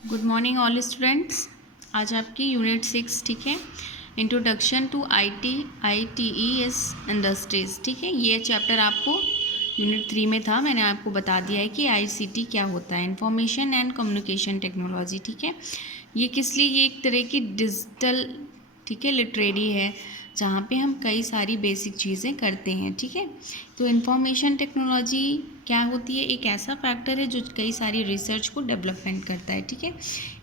Good morning all students. आज आपकी unit 6 ठीक है, इंट्रोडक्शन टू ITES इंडस्ट्रीज़। ठीक है, ये चैप्टर आपको यूनिट 3 में था। मैंने आपको बता दिया है कि ICT क्या होता है, इंफॉर्मेशन एंड कम्युनिकेशन टेक्नोलॉजी। ठीक है, ये किस लिए, ये एक तरह की डिजिटल ठीक है लिटरेरी है जहाँ पे हम कई सारी बेसिक चीज़ें करते हैं। ठीक है, तो इंफॉर्मेशन टेक्नोलॉजी क्या होती है, एक ऐसा फैक्टर है जो कई सारी रिसर्च को डेवलपमेंट करता है। ठीक है,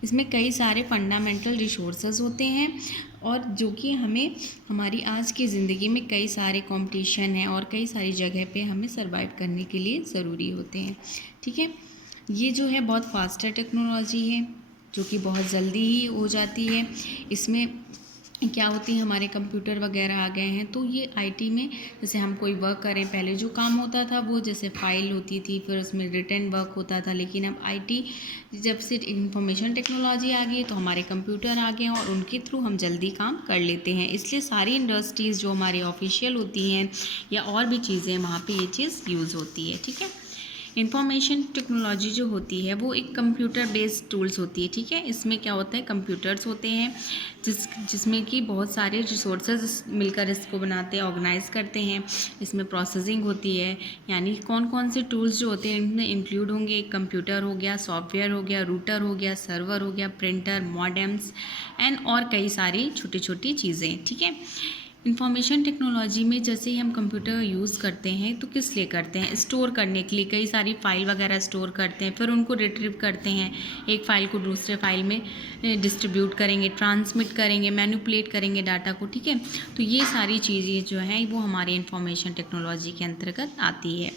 इसमें कई सारे फंडामेंटल रिसोर्सेज होते हैं और जो कि हमें हमारी आज की ज़िंदगी में कई सारे कंपटीशन है और कई सारी जगह पे हमें सर्वाइव करने के लिए ज़रूरी होते हैं। ठीक है, ये जो है बहुत फास्टर टेक्नोलॉजी है जो कि बहुत जल्दी ही हो जाती है। इसमें क्या होती है, हमारे कंप्यूटर वगैरह आ गए हैं, तो ये आईटी में जैसे हम कोई वर्क करें, पहले जो काम होता था वो जैसे फाइल होती थी, फिर उसमें रिटन वर्क होता था, लेकिन अब आईटी जब से इंफॉर्मेशन टेक्नोलॉजी आ गई तो हमारे कंप्यूटर आ गए हैं और उनके थ्रू हम जल्दी काम कर लेते हैं। इसलिए सारी इंडस्ट्रीज़ जो हमारी ऑफिशियल होती हैं या और भी चीज़ें, वहाँ पर ये चीज़ यूज़ होती है। ठीक है, इंफॉर्मेशन टेक्नोलॉजी जो होती है वो एक कंप्यूटर बेस्ड टूल्स होती है। ठीक है, इसमें क्या होता है, कंप्यूटर्स होते हैं जिसमें कि बहुत सारे रिसोर्सेज मिलकर इसको बनाते हैं, ऑर्गेनाइज करते हैं। इसमें प्रोसेसिंग होती है, यानी कौन कौन से टूल्स जो होते हैं इनमें इंक्लूड होंगे। एक कंप्यूटर हो गया, सॉफ्टवेयर हो गया, रूटर हो गया, सर्वर हो गया, प्रिंटर, मॉडेम्स एंड और कई सारी छोटी छोटी चीज़ें। ठीक है, इंफॉर्मेशन टेक्नोलॉजी में जैसे ही हम कंप्यूटर यूज़ करते हैं तो किस लिए करते हैं, स्टोर करने के लिए। कई सारी फाइल वगैरह स्टोर करते हैं, फिर उनको रिट्रीव करते हैं, एक फ़ाइल को दूसरे फाइल में डिस्ट्रीब्यूट करेंगे, ट्रांसमिट करेंगे, मैनिपुलेट करेंगे डाटा को। ठीक है, तो ये सारी चीज़ें जो हैं वो हमारी इंफॉर्मेशन टेक्नोलॉजी के अंतर्गत आती है।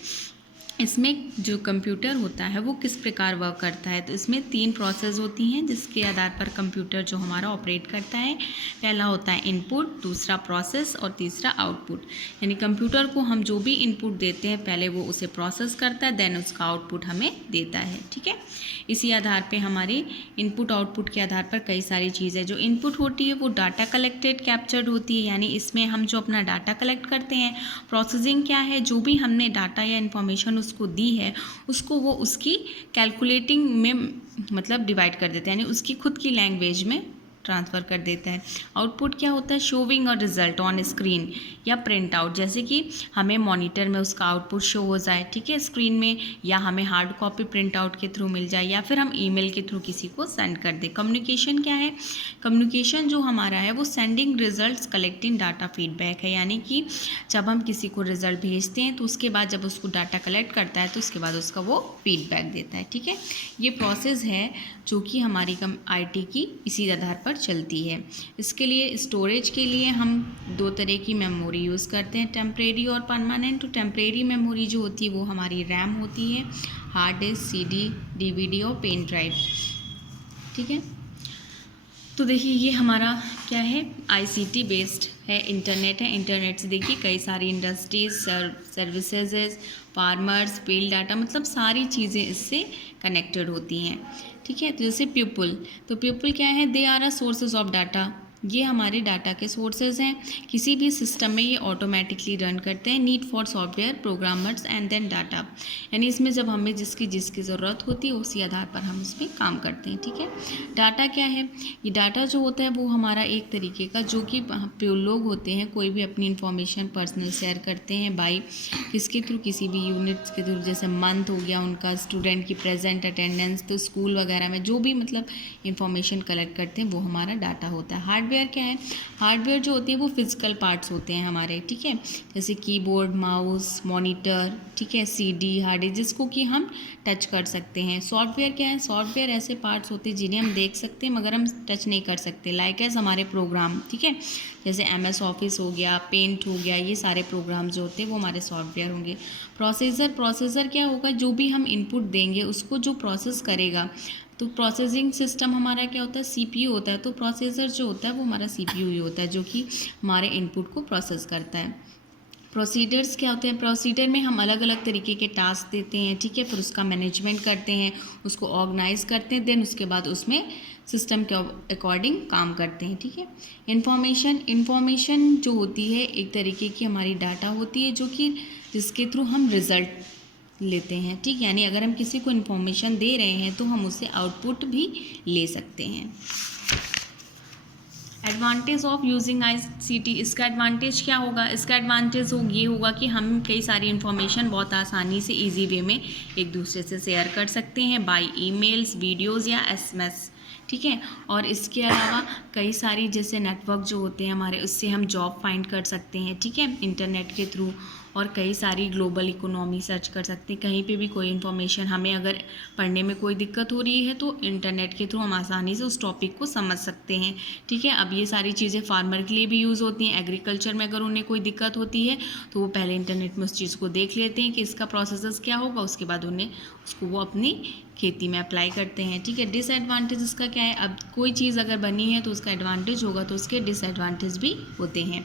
इसमें जो कंप्यूटर होता है वो किस प्रकार वर्क करता है, तो इसमें 3 प्रोसेस होती हैं जिसके आधार पर कंप्यूटर जो हमारा ऑपरेट करता है। पहला होता है इनपुट, दूसरा प्रोसेस और तीसरा आउटपुट। यानी कंप्यूटर को हम जो भी इनपुट देते हैं पहले वो उसे प्रोसेस करता है, देन उसका आउटपुट हमें देता है। ठीक है, इसी आधार पर हमारे इनपुट आउटपुट के आधार पर कई सारी चीज़ें, जो इनपुट होती है वो डाटा कलेक्टेड कैप्चर्ड होती है, यानी इसमें हम जो अपना डाटा कलेक्ट करते हैं। प्रोसेसिंग क्या है, जो भी हमने डाटा या इन्फॉर्मेशन उसको दी है उसको वो उसकी कैलकुलेटिंग में मतलब डिवाइड कर देते हैं, यानी उसकी खुद की लैंग्वेज में ट्रांसफ़र कर देता है। आउटपुट क्या होता है, शोविंग और रिजल्ट ऑन स्क्रीन या प्रिंट आउट, जैसे कि हमें मॉनिटर में उसका आउटपुट शो हो जाए, ठीक है, स्क्रीन में, या हमें हार्ड कॉपी प्रिंट आउट के थ्रू मिल जाए, या फिर हम ईमेल के थ्रू किसी को सेंड कर दें। कम्युनिकेशन क्या है, कम्युनिकेशन जो हमारा है वो sending results collecting data feedback है, यानी कि जब हम किसी को रिजल्ट भेजते हैं तो उसके बाद जब उसको डाटा कलेक्ट करता है तो उसके बाद उसका वो फीडबैक देता है। ठीक है, ये प्रोसेस है जो कि हमारी आईटी की इसी आधार पर चलती है। इसके लिए स्टोरेज के लिए हम 2 तरह की मेमोरी यूज़ करते हैं, टेम्परेरी और परमानेंट। तो टेम्परेरी मेमोरी जो होती है वो हमारी रैम होती है, हार्ड डिस्क, सीडी, डीवीडी और पेन ड्राइव। ठीक है, तो देखिए ये हमारा क्या है, आईसीटी बेस्ड है, इंटरनेट है। इंटरनेट से देखिए कई सारी industries, services, farmers, field data, मतलब सारी चीज़ें इससे कनेक्टेड होती हैं। ठीक है, तो जैसे पीपल, तो पीपल क्या है, they are a sources of data, ये हमारे डाटा के सोर्सेज हैं। किसी भी सिस्टम में ये ऑटोमेटिकली रन करते हैं। Need for software programmers and then data, यानी इसमें जब हमें जिसकी ज़रूरत होती है उसी आधार पर हम इस पर काम करते हैं। ठीक है, डाटा क्या है, ये डाटा जो होता है वो हमारा एक तरीके का, जो कि लोग होते हैं, कोई भी अपनी इन्फॉर्मेशन पर्सनल शेयर करते हैं बाई किसके थ्रू, किसी भी यूनिट्स के थ्रू, जैसे मंथ हो गया उनका, स्टूडेंट की प्रेजेंट अटेंडेंस, तो स्कूल वगैरह में जो भी मतलब इन्फॉर्मेशन कलेक्ट करते हैं वो हमारा डाटा होता है। हार्डवेयर क्या है, हार्डवेयर जो होती है वो फिजिकल पार्ट्स होते हैं हमारे। ठीक है, जैसे कीबोर्ड, माउस, मॉनिटर, ठीक है, सीडी, हार्ड डिस्क, जिसको कि हम टच कर सकते हैं। सॉफ्टवेयर क्या है, सॉफ्टवेयर ऐसे पार्ट्स होते हैं जिन्हें हम देख सकते हैं मगर हम टच नहीं कर सकते, लाइक एज हमारे प्रोग्राम। ठीक है, जैसे MS ऑफिस हो गया, पेंट हो गया, ये सारे प्रोग्राम जो होते हैं वो हमारे सॉफ्टवेयर होंगे। प्रोसेसर क्या होगा, जो भी हम इनपुट देंगे उसको जो प्रोसेस करेगा, तो प्रोसेसिंग सिस्टम हमारा क्या होता है, CPU होता है। तो प्रोसेसर जो होता है वो हमारा CPU ही होता है जो कि हमारे इनपुट को प्रोसेस करता है। प्रोसीडर्स क्या होते हैं, प्रोसीडर में हम अलग अलग तरीके के टास्क देते हैं। ठीक है, फिर उसका मैनेजमेंट करते हैं, उसको ऑर्गेनाइज करते हैं, देन उसके बाद उसमें सिस्टम के अकॉर्डिंग काम करते हैं। ठीक है, इन्फॉर्मेशन जो होती है एक तरीके की हमारी डाटा होती है जो कि जिसके थ्रू हम रिज़ल्ट लेते हैं, ठीक। यानी अगर हम किसी को इन्फॉर्मेशन दे रहे हैं तो हम उससे आउटपुट भी ले सकते हैं। एडवांटेज ऑफ यूजिंग ICT, इसका एडवांटेज क्या होगा? इसका एडवांटेज ये होगा कि हम कई सारी इन्फॉर्मेशन बहुत आसानी से इजी वे में एक दूसरे से शेयर कर सकते हैं बाय ईमेल्स, वीडियोस या SMS, ठीक है। और इसके अलावा कई सारी जैसे नेटवर्क जो होते हैं हमारे, उससे हम जॉब फाइंड कर सकते हैं, ठीक है, इंटरनेट के थ्रू। और कई सारी ग्लोबल इकोनॉमी सर्च कर सकते हैं, कहीं पे भी कोई इन्फॉर्मेशन हमें अगर पढ़ने में कोई दिक्कत हो रही है तो इंटरनेट के थ्रू हम आसानी से उस टॉपिक को समझ सकते हैं, ठीक है। अब ये सारी चीज़ें फार्मर के लिए भी यूज़ होती हैं। एग्रीकल्चर में अगर उन्हें कोई दिक्कत होती है तो वो पहले इंटरनेट में उस चीज़ को देख लेते हैं कि इसका प्रोसेस क्या होगा, उसके बाद उन्हें उसको वो अपनी खेती में अप्लाई करते हैं, ठीक है। डिसएडवांटेज इसका क्या है? अब कोई चीज़ अगर बनी है तो उसका एडवांटेज होगा तो उसके डिसएडवांटेज भी होते हैं।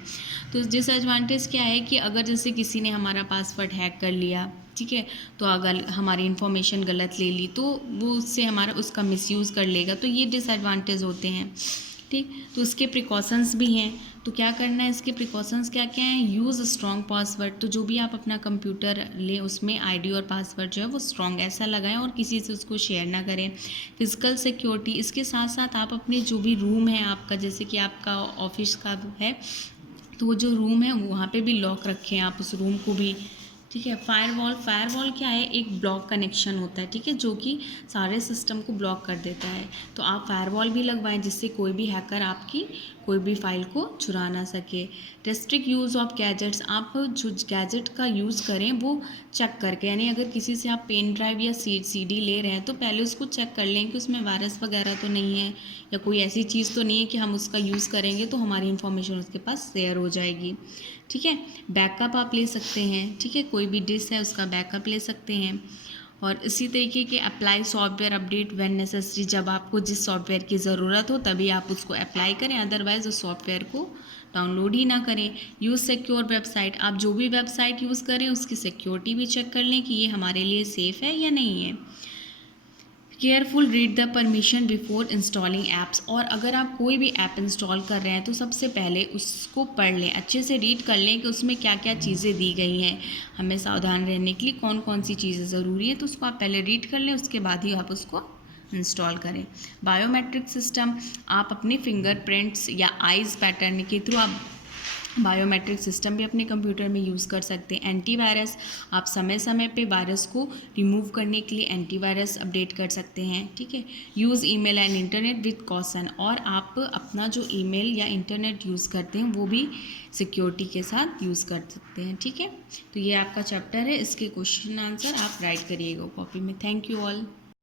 तो डिसएडवांटेज क्या है कि अगर जैसे किसी ने हमारा पासवर्ड हैक कर लिया, ठीक है, तो अगर हमारी इन्फॉर्मेशन गलत ले ली तो वो उससे हमारा उसका मिसयूज़ कर लेगा, तो ये डिसएडवांटेज होते हैं, ठीक। तो उसके प्रिकॉशंस भी हैं, तो क्या करना है, इसके प्रिकॉशंस क्या क्या हैं? यूज़ स्ट्रॉन्ग पासवर्ड, तो जो भी आप अपना कंप्यूटर लें उसमें ID और पासवर्ड जो है वो स्ट्रॉन्ग ऐसा लगाएं और किसी से उसको शेयर ना करें। फिजिकल सिक्योरिटी, इसके साथ साथ आप अपने जो भी रूम है आपका, जैसे कि आपका ऑफिस का है तो वो जो रूम है वहाँ पे भी लॉक रखें आप उस रूम को भी, ठीक है। फायरवॉल क्या है? एक ब्लॉक कनेक्शन होता है, ठीक है, जो कि सारे सिस्टम को ब्लॉक कर देता है। तो आप फायरवॉल भी लगवाएं जिससे कोई भी हैकर आपकी कोई भी फाइल को चुरा ना सके। रेस्ट्रिक्ट यूज़ ऑफ गैजेट्स, आप जो गैजेट का यूज़ करें वो चेक करके, यानी अगर किसी से आप पेन ड्राइव या CD ले रहे हैं तो पहले उसको चेक कर लें कि उसमें वायरस वगैरह तो नहीं है या कोई ऐसी चीज़ तो नहीं है कि हम उसका यूज़ करेंगे तो हमारी इन्फॉर्मेशन उसके पास शेयर हो जाएगी, ठीक है। बैकअप आप ले सकते हैं, ठीक है, कोई भी डिश है उसका बैकअप ले सकते हैं। और इसी तरीके के apply software update when necessary, जब आपको जिस सॉफ्टवेयर की ज़रूरत हो तभी आप उसको अप्लाई करें, अदरवाइज़ उस सॉफ्टवेयर को डाउनलोड ही ना करें। यूज़ सिक्योर वेबसाइट, आप जो भी वेबसाइट यूज़ करें उसकी सिक्योरिटी भी चेक कर लें कि ये हमारे लिए सेफ़ है या नहीं है। Careful read the permission before installing apps, और अगर आप कोई भी ऐप इंस्टॉल कर रहे हैं तो सबसे पहले उसको पढ़ लें, अच्छे से रीड कर लें कि उसमें क्या क्या चीज़ें दी गई हैं, हमें सावधान रहने के लिए कौन कौन सी चीज़ें ज़रूरी है, तो उसको आप पहले रीड कर लें, उसके बाद ही आप उसको इंस्टॉल करें। बायोमेट्रिक सिस्टम, आप अपने फिंगरप्रिंट्स या आइज़ पैटर्न के थ्रू आप बायोमेट्रिक सिस्टम भी अपने कंप्यूटर में यूज़ कर सकते हैं। एंटीवायरस, आप समय समय पे वायरस को रिमूव करने के लिए एंटीवायरस अपडेट कर सकते हैं, ठीक है। Use email and internet with caution, और आप अपना जो ईमेल या इंटरनेट यूज़ करते हैं वो भी सिक्योरिटी के साथ यूज़ कर सकते हैं, ठीक है। तो ये आपका चैप्टर है, इसके क्वेश्चन आंसर आप राइट करिएगा कॉपी में। Thank you all.